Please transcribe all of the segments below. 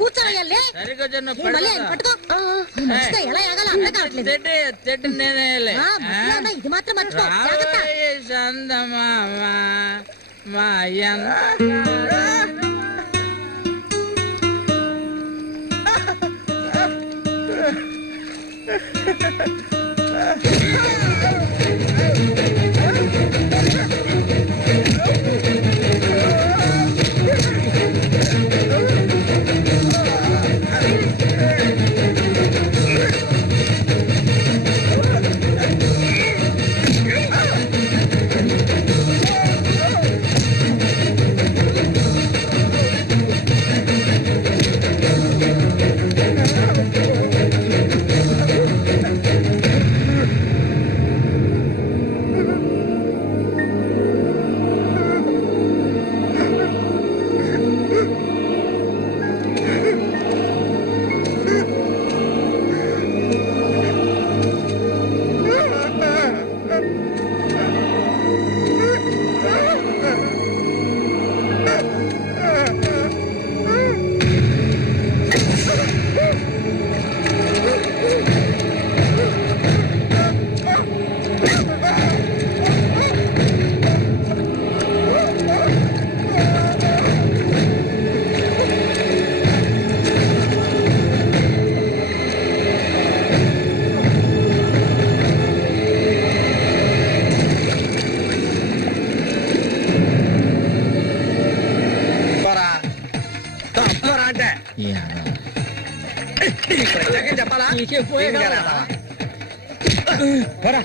కూర్చోవాలి ఇది మాత్రం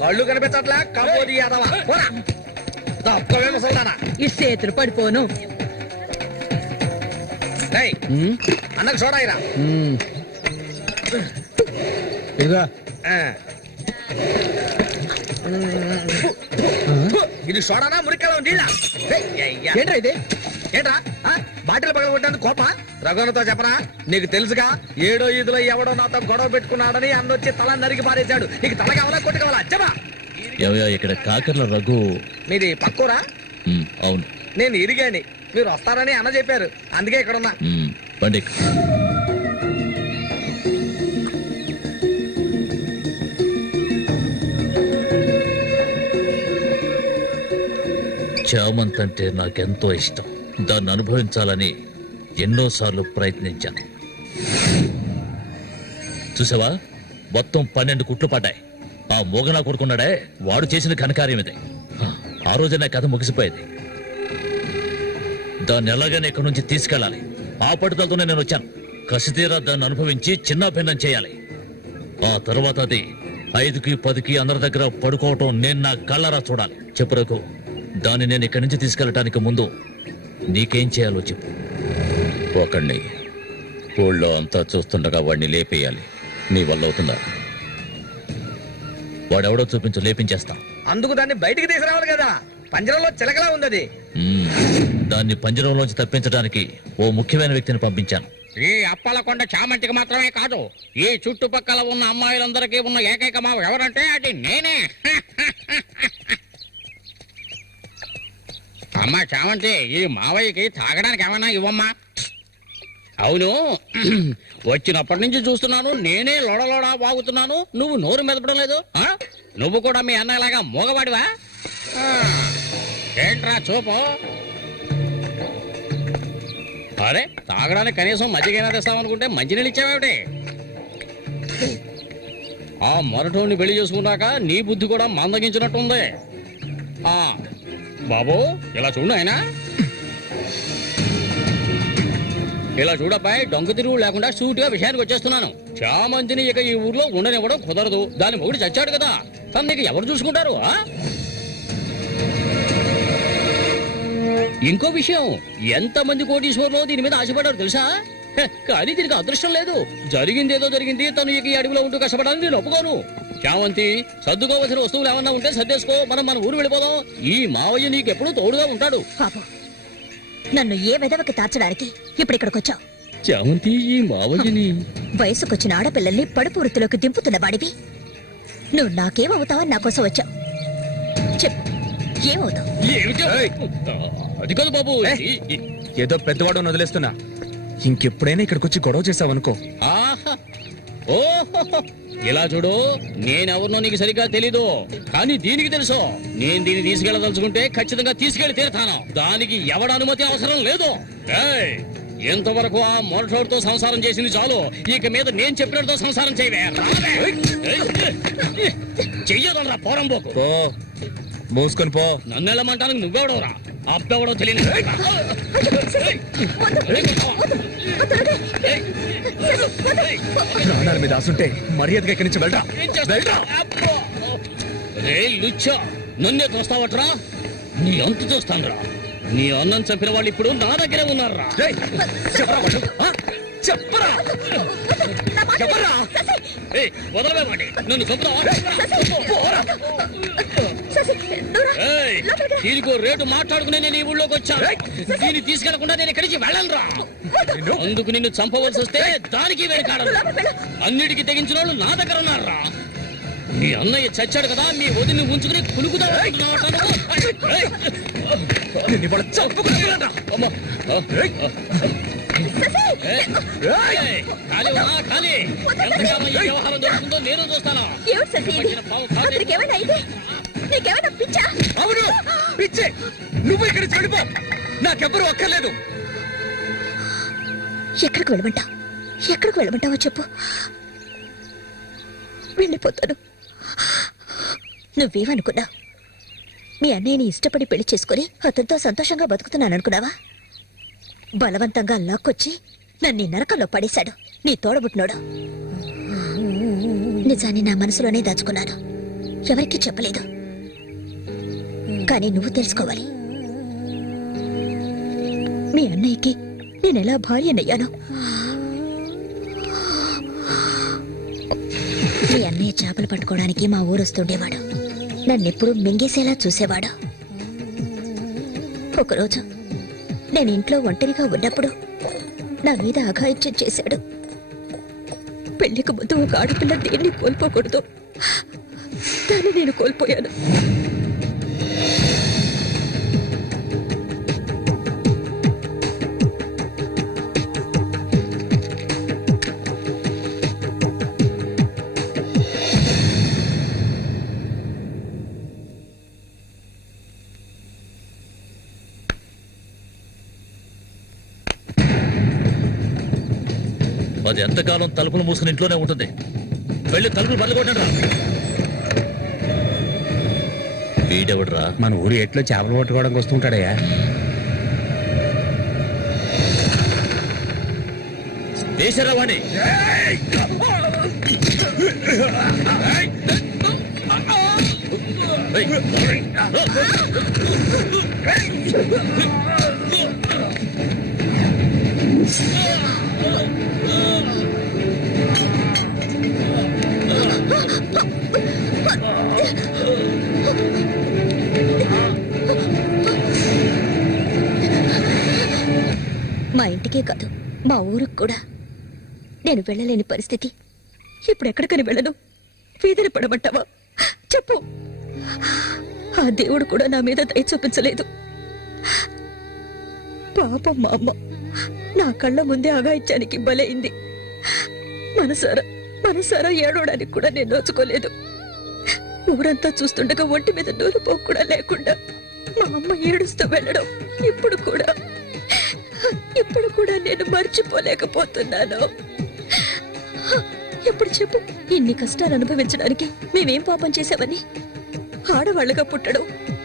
కళ్ళు కనిపించట్లా కబోది యాదవా ఈ చేతులు పడిపోను అన్నకు చూడాయిరా ఇది చూడనా మురికలో నీళ్ళ ఏంట్రా ఇది ఏంట్రా బాటిల్ పగలగొట్టాను కోప రఘునతో చెప్పరా నీకు తెలుసుగా 7వ ఈదులో ఎవడో నాతో గొడవ పెట్టుకున్నాడని అన్నొచ్చి తల నరికి పారేశాడు నీకు తల కావాలా కొట్టు కావాలా చెప్పా ఇక్కడ కాకర్ల రఘు మీది పక్కూరా అవును నేను ఇరిగాని మీరు వస్తారని అన్న చెప్పారు అందుకే ఇక్కడ ఉన్నా బండి చామంతి అంటే నాకెంతో ఇష్టం దాన్ని అనుభవించాలని ఎన్నోసార్లు ప్రయత్నించాను చూసావా మొత్తం 12 కుట్లు పడ్డాయి ఆ మోగనా కొడుకున్నాడే వాడు చేసిన ఘనకార్యం ఇది ఆ రోజు నా కథ ముగిసిపోయేది దాన్ని ఎలాగైనా ఇక్కడి నుంచి తీసుకెళ్ళాలి ఆ పట్టుదలతోనే నేను వచ్చాను కసితీరా దాన్ని అనుభవించి చిన్న భిన్నం చేయాలి ఆ తర్వాత అది 5కి 10కి అందరి దగ్గర పడుకోవటం నేను నా కళ్ళరా చూడాలి చెప్పు రఘు దాన్ని నేను ఇక్కడి నుంచి తీసుకెళ్ళటానికి ముందు నీకేం చేయాలో చెప్పు ఒకడిని ఊళ్ళో అంతా చూస్తుండగా వాడిని లేపేయాలి నీ వల్ల అవుతుందా వాడెవడో చూపించు లేపించేస్తాం అందుకు దాన్ని బయటికి తీసుకురావాలి కదా పంజరంలో చిలకలా ఉంది దాన్ని పంజరంలోంచి తప్పించడానికి ఓ ముఖ్యమైన వ్యక్తిని పంపించాను ఈ అప్పలకొండ చామంతికి మాత్రమే కాదు ఈ చుట్టుపక్కల ఉన్న అమ్మాయిలందరికీ ఉన్న ఏకైక మావ ఎవరంటే అది నేనే అమ్మా చామంతి ఈ మావయ్యకి తాగడానికి ఏమైనా ఇవ్వమ్మా అవును వచ్చినప్పటి నుంచి చూస్తున్నాను నేనే లోడలోడా వాగుతున్నాను నువ్వు నోరు మెదపడం లేదు నువ్వు కూడా మీ అన్నలాగా మోగవాడివా ఏంట్రా చూపు అరే తాగడానికి కనీసం మజ్జిగైనా తెస్తామనుకుంటే మంచినీళ్ళు ఇచ్చావేమిటి ఆ మొరటోని పెళ్లి చేసుకున్నాక నీ బుద్ధి కూడా మందగించినట్టుంది బాబు ఇలా చూడు ఆయన ఇలా చూడబ్బాయి డొంక తిరుగు లేకుండా సూటిగా విషయానికి వచ్చేస్తున్నాను చామంతిని ఇక ఈ ఊర్లో ఉండనివ్వడం కుదరదు దాని మొగుడు చచ్చాడు కదా తను నీకు ఎవరు చూసుకుంటారు ఇంకో విషయం ఎంతమంది కోటీశ్వర్లో దీని మీద ఆశపడ్డారు తెలుసా కానీ దీనికి అదృష్టం లేదు జరిగిందేదో జరిగింది తను ఇక ఈ అడవిలో ఉంటూ కష్టపడాలని నేను ఒప్పుకోను చామంతి సర్దుకోవలసిన వస్తువులు ఏమన్నా ఉంటే సర్దేసుకో మనం మన ఊరు వెళ్ళిపోదాం ఈ మావయ్య నీకెప్పుడు తోడుగా ఉంటాడు నన్ను ఏ విధవకి తార్చడానికి ఇప్పుడు ఇక్కడికి వచ్చావు చామంతి ఈ మావయ్యని వయసుకొచ్చిన ఆడపిల్లల్ని పడుపు వృత్తిలోకి దింపుతున్న వాడివి నువ్వు నాకేమవుతావని నా కోసం వచ్చావు చెప్పు ఏమవుతావు అది కాదు బాబు ఏదో పెద్దవాడు వదిలేస్తున్నా ఇంకెప్పుడైనా ఇక్కడికి వచ్చి గొడవ చేసావనుకో. ఆహా ఓహో ఇలా చూడు, నేనెవరినో నీకు సరిగ్గా తెలీదు, కానీ దీనికి తెలుసు. నేను దీన్ని తీసుకెళ్ళదలుచుకుంటే ఖచ్చితంగా తీసుకెళ్లి తీరుతాను. దానికి ఎవడ అనుమతి అవసరం లేదు. ఏయ్, ఎంతవరకు ఆ మొరటోడితో సంసారం చేసింది చాలు. ఇక మీద నేను చెప్పినట్టుతో సంసారం చేయవే. చెయ్యదరా పోరంబోకు. పో, మూసుకొని పో. నన్ను వెళ్ళమంటానికి నువ్వెవడవరా? అబ్బెవడో తెలియదు. ప్రాణాల మీద ఆసుంటే మర్యాదగా ఇక్కడి నుంచి వెళ్ళరా. రే లుచ్చా, నన్నే చూస్తావట్రా? నీ అంత చూస్తానురా. నీ అన్నం చంపిన వాళ్ళు ఇప్పుడు నా దగ్గరే ఉన్నారా? చెప్పరా చెప్పరా. వదలవేమండి, నన్ను చంపుతావా? దీనికో రేటు మాట్లాడుకునే నేను ఈ ఊళ్ళోకి వచ్చాను. దీన్ని తీసుకెళ్లకుండా నేను ఇక్కడి నుంచి వెళ్ళనురా. అందుకు నిన్ను చంపవలసి వస్తే దానికి వెనకాడను. అన్నిటికీ తెగించిన వాళ్ళు నా దగ్గర ఉన్నారా? మీ అన్నయ్య చచ్చాడు కదా, మీ వదిని ఉంచుకుని కులుకుతా. వ్యవహారం దొరుకుతుందో నేను చూస్తాను. అవును పిచ్చే, నువ్వు ఇక్కడి నుంచి వెళ్ళిపో. నాకెవ్వరూ అక్కర్లేదు. ఎక్కడికి వెళ్ళమంటావు? ఎక్కడికి వెళ్ళమంటావో చెప్పు, వెళ్ళిపోతాను. నువ్వేమనుకున్నావు? మీ అన్నయ్యని ఇష్టపడి పెళ్లి చేసుకుని అతనితో సంతోషంగా బతుకుతున్నాననుకున్నావా? బలవంతంగా లాక్కొచ్చి నన్ను ఈ నరకంలో పడేశాడు నీ తోడబుట్టినోడు. నిజాన్ని నా మనసులోనే దాచుకున్నాను, ఎవరికీ చెప్పలేదు. కానీ నువ్వు తెలుసుకోవాలి, మీ అన్నయ్యకి నేనెలా భార్యనయ్యాను. మీ అన్నయ్య చేపలు పట్టుకోవడానికి మా ఊరొస్తుండేవాడు. నన్నెప్పుడు మింగేసేలా చూసేవాడు. ఒకరోజు నేను ఇంట్లో ఒంటరిగా ఉన్నప్పుడు నా మీద అఘాయిత్యం చేశాడు. పెళ్లికి ముందు ఒక ఆడపిల్ల దేన్ని కోల్పోకూడదు, దాన్ని నేను కోల్పోయాను. అది ఎంతకాలం తలుపులు మూసుకుని ఇంట్లోనే ఉంటుంది. వెళ్ళి తలుపులు బదలగొట్టండి రా. వీడెవడరా? మన ఊరి ఎట్లో చేపలు పట్టుకోవడానికి వస్తుంటాడయ్యా. దేశరా వాణి. మా ఇంటికే కాదు, మా ఊరికి కూడా నేను వెళ్ళలేని పరిస్థితి. ఇప్పుడు ఎక్కడికని వెళ్ళను? వీధిని పడమంటావా? చెప్పు. ఆ దేవుడు కూడా నా మీద దయ చూపించలేదు. పాపం మా అమ్మ నా కళ్ళ ముందే అఘాయిత్యానికి బలైంది. మనసారా ఏడవడానికి కూడా నేను నోచుకోలేదు. ఊరంతా చూస్తుండగా ఒంటి మీద నూరు పోకు కూడా లేకుండా మా అమ్మ ఏడుస్తూ వెళ్ళడం ఇప్పుడు కూడా నేను మర్చిపోలేకపోతున్నాను. ఎప్పుడు చెప్పు, ఇన్ని కష్టాలు అనుభవించడానికి మేమేం పాపం చేశామని? ఆడవాళ్ళగా పుట్టడం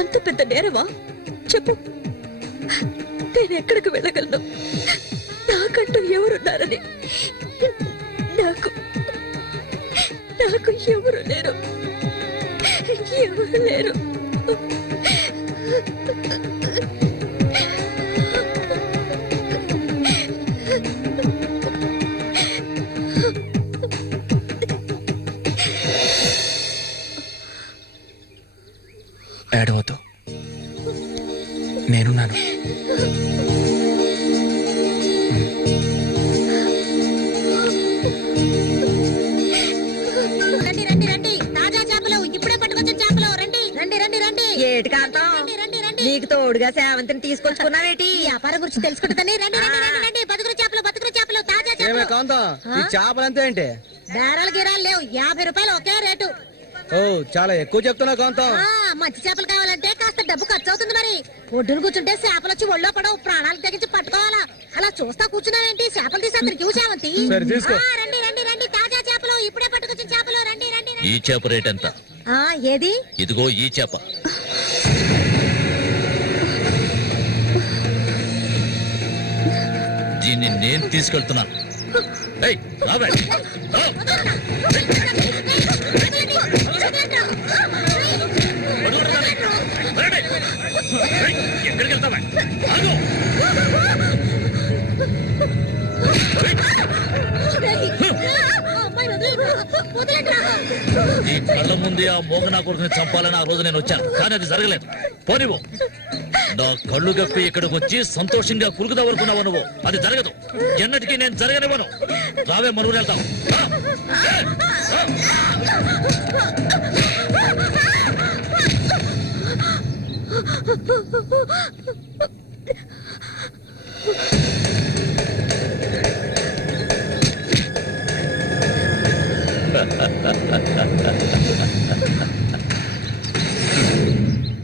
అంత పెద్ద నేరమా? చెప్పు, నేను ఎక్కడికి వెళ్ళగలను? నాకంటూ ఎవరున్నారని నాకు ఎవరు లేరు. ఏడవద్దు, నేనున్నాను. ఏటి కాంతం, నీకు తోడుగా సేవంతిని తీసుకొచ్చుకున్నావేటి? వ్యాపారం గురించి తెలుసుకుంటుందని రండి, 10 చేపలు కాంతం ఈ చేపలు ఎంత ఏంటి? బేరాలు గిరాలు లేవు 50 రూపాయలు ఒకే రేటు. ఓ చాలా ఎక్కువ చెప్తున్నా కాంతం. మంచి చేపలు కావాలంటే కాస్త డబ్బు ఖర్చు అవుతుంది మరి. ఒడ్డును కూర్చుంటే చేపలు వచ్చి ఒళ్ళో పడవు, ప్రాణాలు తెగించి పట్టుకోవాలా. అలా చూస్తా కూర్చున్నావేంటి? చేపలు తీసి అతనికి చామంతి. సరే తీసుకో. రండి రండి రండి, తాజా చేపలు ఇప్పుడే పట్టుకొచ్చిన చేపలు. రండి రండి ఈ చేప రేట్ ఎంత? ఏది? ఇదిగో ఈ చేప. దీన్ని నేను తీసుకెళ్తున్నాను. ఏయ్, రావే. రా. ఏయ్, ఎక్కడికి వెళ్తావా? ఆగు. నీ కళ్ళ ముందే ఆ మోగనా కొడుకుని చంపాలని ఆ రోజు నేను వచ్చాను, కానీ అది జరగలేదు. పోనివ్వు. నా కళ్ళు గప్పి ఇక్కడికి వచ్చి సంతోషంగా కురుకుదావనుకున్నావు నువ్వు. అది జరగదు, ఎన్నటికీ నేను జరగనివ్వను. రావే, మనుగురు వెళ్తాం.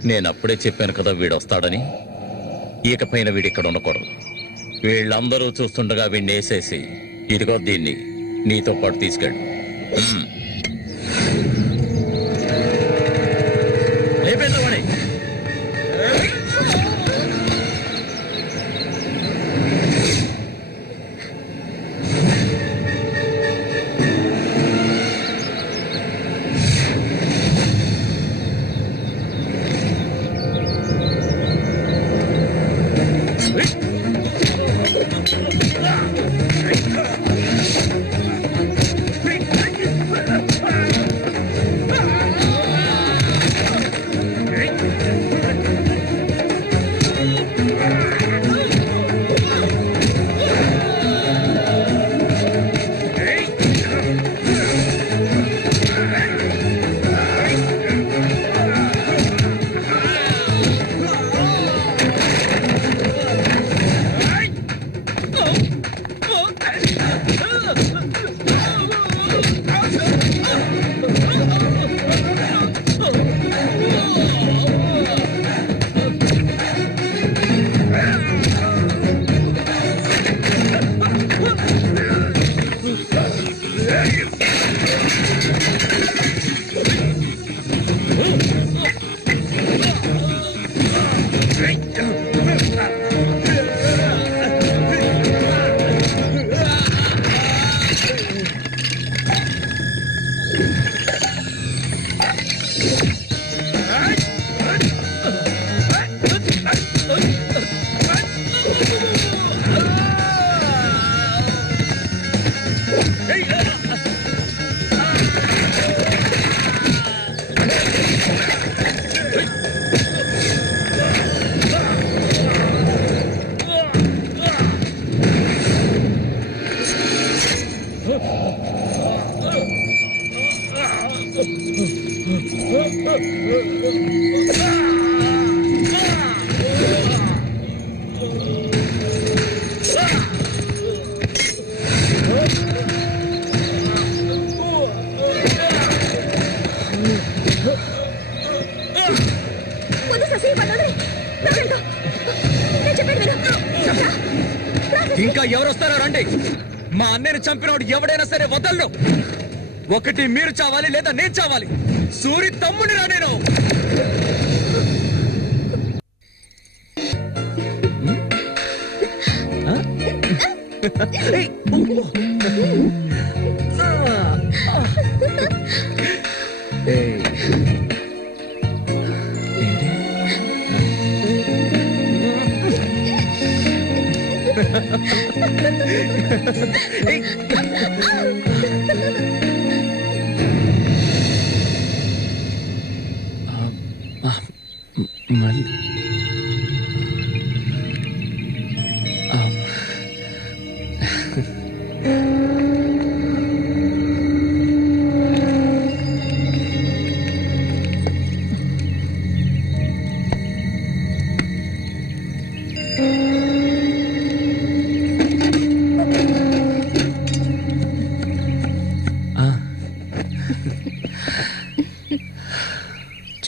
నేనప్పుడే చెప్పాను కదా వీడొస్తాడని. ఇకపైన వీడిక్కడ ఉండకూడదు. వీళ్ళందరూ చూస్తుండగా వీడిని వేసేసి ఇదిగో దీన్ని నీతో పాటు తీసుకెళ్ళు. లేపేద్దామని. ఇంకా ఎవరు వస్తారో రండి. మా అన్నయ్యని చంపినోడు ఎవడైనా సరే వదలను. ఒకటి మీరు చావాలి లేదా నేను చావాలి. సూరి తమ్ముని రా నేను.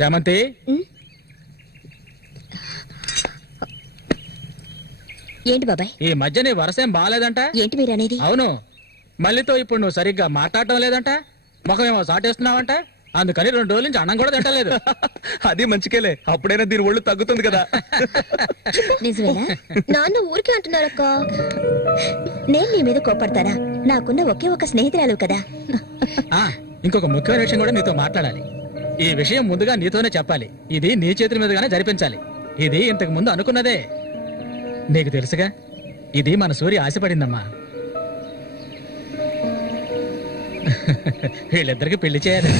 చామంతి, ఏంటి బాబాయ్? ఈ మధ్య నీ వరసేం బాగాలేదంట. ఏంటి మీరు అనేది? అవును, మళ్ళీతో ఇప్పుడు నువ్వు సరిగ్గా మాట్లాడటం లేదంట, ముఖమేమో సాటేస్తున్నావంట, అందుకని 2 రోజుల నుంచి అన్నం కూడా తింటలేదు. అది మంచికేలే, అప్పుడైనా దీని ఒళ్ళు తగ్గుతుంది కదా. నిజమేనా? నాన్న ఊరికే అంటున్నారక్క. నేను నీ మీద కోపడతానా? నాకున్న ఒకే ఒక స్నేహితురాలు కదా. ఇంకొక ముఖ్యమైన విషయం కూడా నీతో మాట్లాడాలి. ఈ విషయం ముందుగా నీతోనే చెప్పాలి. ఇది నీ చేతుల మీదుగానే జరిపించాలి. ఇది ఇంతకు ముందు అనుకున్నదే. నీకు తెలుసుగా, ఇది మన సూర్య ఆశపడిందమ్మా. వీళ్ళిద్దరికి పెళ్లి చేయాలి.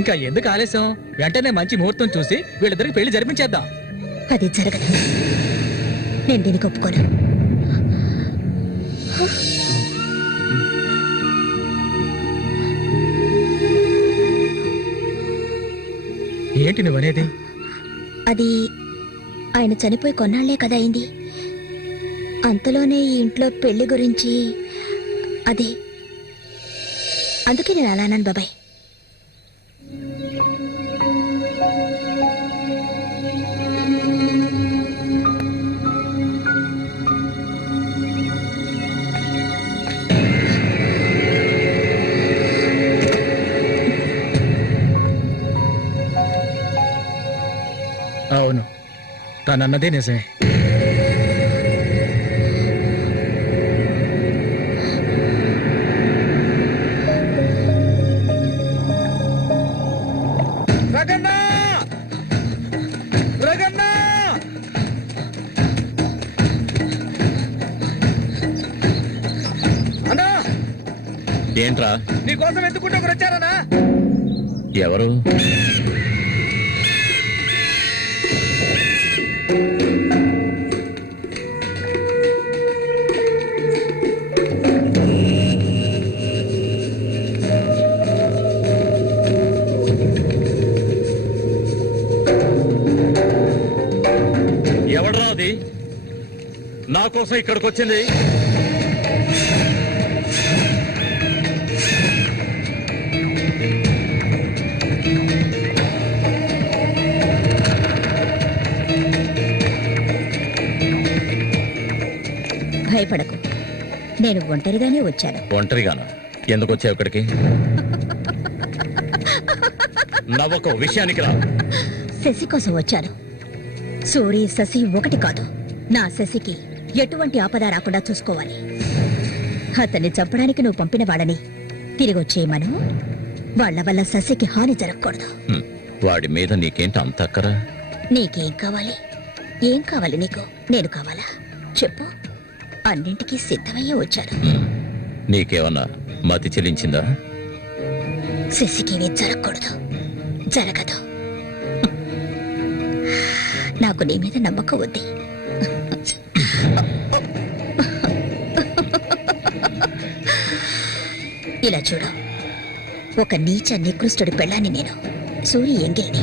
ఇంకా ఎందుకు ఆలస్యం? వెంటనే మంచి ముహూర్తం చూసి వీళ్ళిద్దరికి పెళ్లి జరిపించేద్దాం. అది జరగదు. నేను దీనికి ఒప్పుకోను. ఏంటి నువ్వనేది? అది ఆయన చనిపోయి కొన్నాళ్లే కదా అయింది. అంతలోనే ఈ ఇంట్లో పెళ్లి గురించి అదే, అందుకే నేను అలా అన్నాను బాబాయ్. అవును, తనన్నదే నిజమే. రగన్నా! రగన్నా! అన్నా, ఏంట్రా? నీకోసం ఎందుకుంటే ఒకరు వచ్చారనా? ఎవరు? ఎవడరా అది నా కోసం ఇక్కడికి వచ్చింది? భయపడకు, నేను ఒంటరిగానే వచ్చాను. ఒంటరిగానా? ఎందుకు వచ్చావు ఇక్కడికి? నవ్వకు, విషయానికి రా. శశి కోసం వచ్చాను. సూరి, శశి ఒకటి కాదు. నా శశికి ఎటువంటి ఆపద రాకుండా చూసుకోవాలి. అతన్ని చంపడానికి నువ్వు పంపిన వాళ్ళని తిరిగి వచ్చేయమను. వాళ్ళ వల్ల శశికి హాని జరగకూడదు. వాడి మీద నీకేంటి అంత అక్కరా? నీకేం కావాలి? ఏం కావాలి నీకు? నేను కావాలా? చెప్పు. అన్నింటికీ సిద్ధమయ్యే వచ్చాను. నీకేమన్నా మతి చెల్లించిందా? శశికి జరగకూడదు, జరగదు. నాకు నీ మీద నమ్మకం ఉంది. ఇలా చూడు, ఒక నీచ నికృష్టుడి పెళ్ళాన్ని నేను. సూరి ఎంగిల్ని.